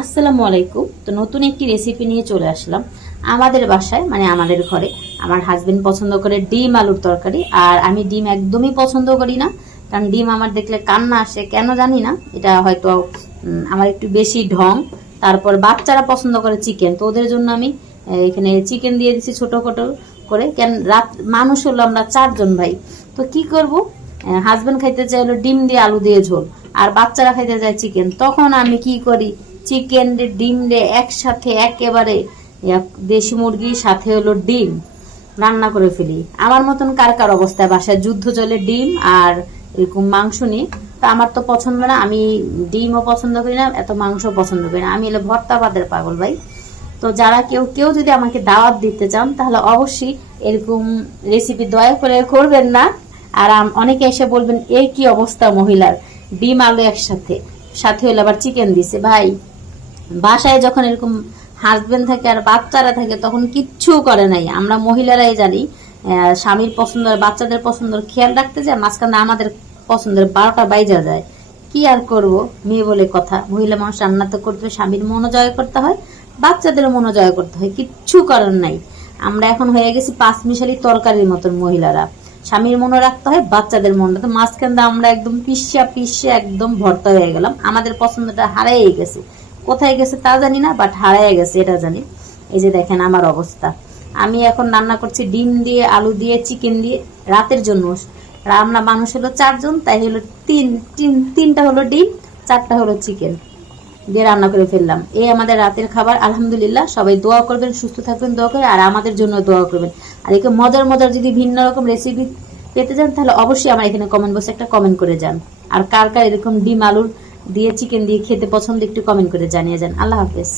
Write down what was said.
আসসালামু আলাইকুম। তো নতুন একটি রেসিপি নিয়ে চলে আসলাম। আমাদের বাসায় মানে আমাদের ঘরে, আমার হাজবেন্ড পছন্দ করে ডিম আলুর তরকারি, আর আমি ডিম একদমই পছন্দ করি না। কারণ ডিম আমার দেখলে কান্না আসে, কেন জানি না। এটা হয়তো আমার একটু বেশি ঢং। তারপর বাচ্চারা পছন্দ করে চিকেন তো ওদের জন্য আমি এখানে চিকেন দিয়ে দিচ্ছি ছোট ছোট করে। কেন রাত, মানুষ হলো আমরা চারজন ভাই। তো কি করব? হাজবেন্ড খাইতে চাইলো ডিম দিয়ে আলু দিয়ে ঝোল, আর বাচ্চারা খাইতে চায় চিকেন তখন আমি কি করি? চিকেন রে ডিম রে একসাথে একেবারে দেশি মুরগির সাথে হলো ডিম। রান্না করে ফেলি। আমার মতন কার কার অবস্থায় বাসায় যুদ্ধ চলে ডিম আর এরকম মাংস নিয়ে তো আমার তো পছন্দ না। আমি ডিমও পছন্দ করি না, এত মাংস পছন্দ করি না। আমি এলে ভর্তা পাতের পাগল ভাই। তো যারা কেউ কেউ যদি আমাকে দাওয়াত দিতে চান, তাহলে অবশ্যই এরকম রেসিপি দয়া করে করবেন না। আর অনেকে এসে বলবেন এই কি অবস্থা মহিলার? ডিম, আলু একসাথে। সাথে হলে আবার চিকেন দিছে। ভাই বাসায় যখন এরকম হাজবেন্ড থাকে আর বাচ্চারা থাকে তখন কিচ্ছু করে নাই। আমরা মহিলারাই জানি স্বামীর পছন্দ বাচ্চাদের পছন্দ খেয়াল রাখতে যায় মাঝখানে আমাদের পছন্দের বারোটা বাইজা যায়। কি আর করব? মেয়ে বলে কথা। মহিলা মানুষ রান্না তো করতে হয়, স্বামীর মনও জয় করতে হয় বাচ্চাদের মনও জয় করতে হয় কিচ্ছু করার নাই। আমরা এখন হয়ে গেছি পাঁচ মিশালি তরকারির মতন মহিলারা। স্বামীর মনে রাখতে হয় বাচ্চাদের মনটা তো মাঝখান আমরা একদম পিসা পিসে একদম ভর্তা হয়ে গেলাম। আমাদের পছন্দটা হারাই গেছে। কোথায় গেছে তা জানি না বাট হারাই গেছে, এটা জানি। এই যে দেখেন আমার অবস্থা। আমি এখন রান্না করছি ডিম দিয়ে, আলু দিয়ে চিকেন দিয়ে, রাতের জন্য। আমরা মানুষ হলো চারজন, তাই হলো তিন তিন, তিনটা হলো ডিম, চারটা হলো চিকেন দিয়ে রান্না করে ফেললাম। এই আমাদের রাতের খাবার, আলহামদুলিল্লাহ, সবাই দোয়া করবেন, সুস্থ থাকবেন, দোয়া করে, আর আমাদের জন্য দোয়া করবেন। আর একে মজার মজার যদি ভিন্ন রকম রেসিপি পেতে চান, তাহলে অবশ্যই আমার এখানে কমেন্ট বক্সে একটা কমেন্ট করে যান। আর কার কার এরকম ডিম, আলুর দিয়ে চিকেন দিয়ে খেতে পছন্দ একটু কমেন্ট করে জানিয়ে যান। আল্লাহ হাফেজ।